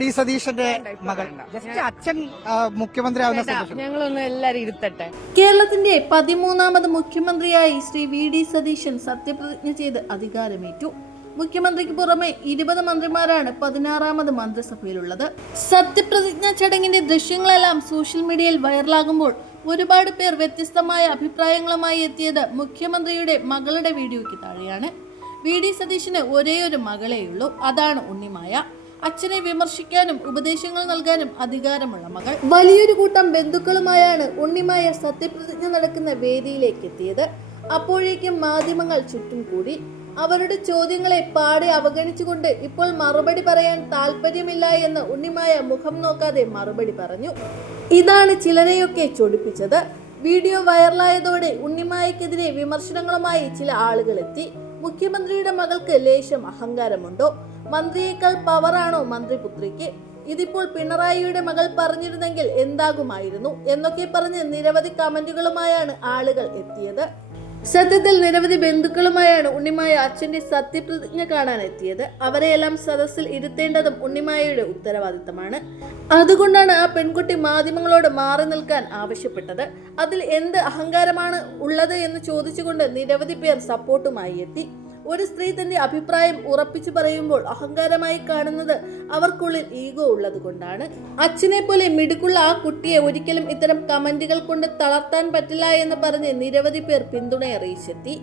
D സതീശന്റെ മകൾ just അച്ഛൻ മുഖ്യമന്ത്രിയാവുന്ന ഞങ്ങളൊന്ന് എല്ലാരും ഇരുത്തട്ടെ. കേരളത്തിന്റെ 13ാമത് മുഖ്യമന്ത്രിയായി ശ്രീ വി ഡി സതീശൻ സത്യപ്രതിജ്ഞ ചെയ്ത് അധികാരമേറ്റു. മുഖ്യമന്ത്രിക്ക് പുറമെ 20 മന്ത്രിമാരാണ് 16ാമത് മന്ത്രിസഭയിലുള്ളത്. സത്യപ്രതിജ്ഞ ചടങ്ങിന്റെ ദൃശ്യങ്ങളെല്ലാം സോഷ്യൽ മീഡിയയിൽ വൈറലാകുമ്പോൾ ഒരുപാട് പേർ വ്യത്യസ്തമായ അഭിപ്രായങ്ങളുമായി എത്തിയത് മുഖ്യമന്ത്രിയുടെ മകളുടെ വീഡിയോയ്ക്ക് താഴെയാണ്. വി ഡി സതീശന് ഒരേയൊരു മകളെയുള്ളൂ, അതാണ് ഉണ്ണിമായ. അച്ഛനെ വിമർശിക്കാനും ഉപദേശങ്ങൾ നൽകാനും അധികാരമുള്ള മകൾ. വലിയൊരു കൂട്ടം ബന്ധുക്കളുമായാണ് ഉണ്ണിമായ സത്യപ്രതിജ്ഞ നടക്കുന്ന വേദിയിലേക്ക് എത്തിയത്. അപ്പോഴേക്കും മാധ്യമങ്ങൾ ചുറ്റും കൂടി. അവരുടെ ചോദ്യങ്ങളെ പാടെ അവഗണിച്ചുകൊണ്ട് ഇപ്പോൾ മറുപടി പറയാൻ താല്പര്യമില്ല എന്ന് ഉണ്ണിമായ മുഖം നോക്കാതെ മറുപടി പറഞ്ഞു. ഇതാണ് ചിലരെയൊക്കെ ചൊടിപ്പിച്ചത്. വീഡിയോ വൈറലായതോടെ ഉണ്ണിമായക്കെതിരെ വിമർശനങ്ങളുമായി ചില ആളുകൾ എത്തി. മുഖ്യമന്ത്രിയുടെ മകൾക്ക് ലേശം അഹങ്കാരമുണ്ടോ? മന്ത്രിയേക്കാൾ പവറാണോ മന്ത്രിപുത്രിക്ക്? ഇതിപ്പോൾ പിണറായിയുടെ മകൾ പറഞ്ഞിരുന്നെങ്കിൽ എന്താകുമായിരുന്നു എന്നൊക്കെ പറഞ്ഞ് നിരവധി കമന്റുകളുമായാണ് ആളുകൾ എത്തിയത്. സത്യത്തിൽ നിരവധി ബന്ധുക്കളുമായാണ് ഉണ്ണിമായ അച്ഛന്റെ സത്യപ്രതിജ്ഞ കാണാൻ എത്തിയത്. അവരെയെല്ലാം സദസ്സിൽ ഇരുത്തേണ്ടതും ഉണ്ണിമായയുടെ ഉത്തരവാദിത്തമാണ്. അതുകൊണ്ടാണ് ആ പെൺകുട്ടി മാധ്യമങ്ങളോട് മാറി നിൽക്കാൻ ആവശ്യപ്പെട്ടത്. അതിൽ എന്ത് അഹങ്കാരമാണ് ഉള്ളത് എന്ന് ചോദിച്ചുകൊണ്ട് നിരവധി പേർ സപ്പോർട്ടുമായി എത്തി. ഒരു സ്ത്രീ തന്റെ അഭിപ്രായം ഉറപ്പിച്ചു പറയുമ്പോൾ അഹങ്കാരമായി കാണുന്നത് അവർക്കുള്ളിൽ ഈഗോ ഉള്ളത് കൊണ്ടാണ്. അച്ഛനെ പോലെ മിടുക്കുള്ള ആ കുട്ടിയെ ഒരിക്കലും ഇത്തരം കമന്റുകൾ കൊണ്ട് തളർത്താൻ പറ്റില്ല എന്ന് പറഞ്ഞ് നിരവധി പേർ പിന്തുണ അറിയിച്ചെത്തി.